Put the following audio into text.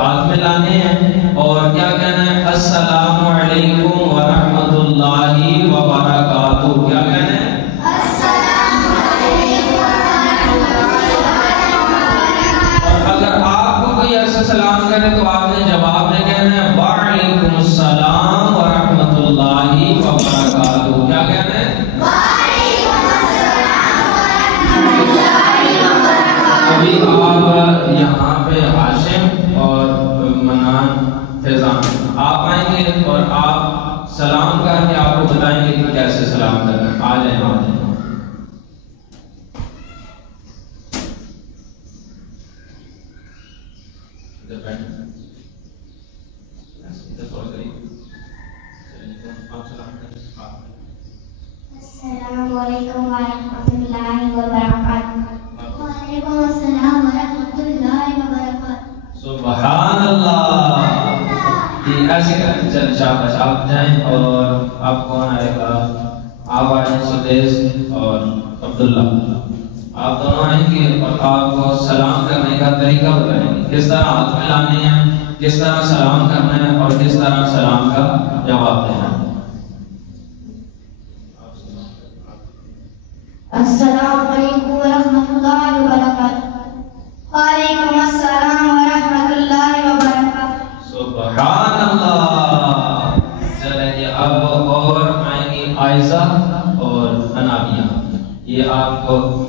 ہاتھ میں لانے ہیں اور کیا کہنا ہے؟ السلام علیکم ورحمۃ اللہ وبرکاتہ. کیا کہنا ہے؟ السلام علیکم ورحمۃ اللہ وبرکاتہ. اور اگر آپ کو کوئی ایسا سلام کرے تو آپ نے جواب میں کہنا ہے وعلیکم السلام ورحمۃ اللہ وبرکاتہ. کیا کہنا ہے؟ وعلیکم السلام ورحمۃ اللہ وبرکاتہ. ابھی آپ یہاں پہ ہاشم اور منان فیضان آپ آئیں گے اور آپ سلام کر کے آپ کو بتائیں گے کہ کیسے سلام کرنا ہے. آ جائیں آ جائیں. السلام علیکم ورحمۃ اللہ وبرکاتہ. وعلیکم السلام ورحمۃ اللہ وبرکاتہ. سبحان اللہ. ایسے کریں چل شاباش آپ جائیں. اور آپ کون آئے گا؟ آپ آئیں سدیش اور عبداللہ. آپ دونوں آئیں گے اور آپ کو سلام کرنے کا طریقہ بتائیں گے. کس طرح ہاتھ میں لانے ہیں, کس طرح سلام کرنا ہے اور کس طرح سلام کا جواب دینا ہے. السلام علیکم ورحمۃ اللہ وبرکاتہ. وعلیکم السلام ورحمۃ اللہ وبرکاتہ. سبحان اللہ. چلیں اب اور آئیں گی عائشہ اور انابیہ. یہ آپ کو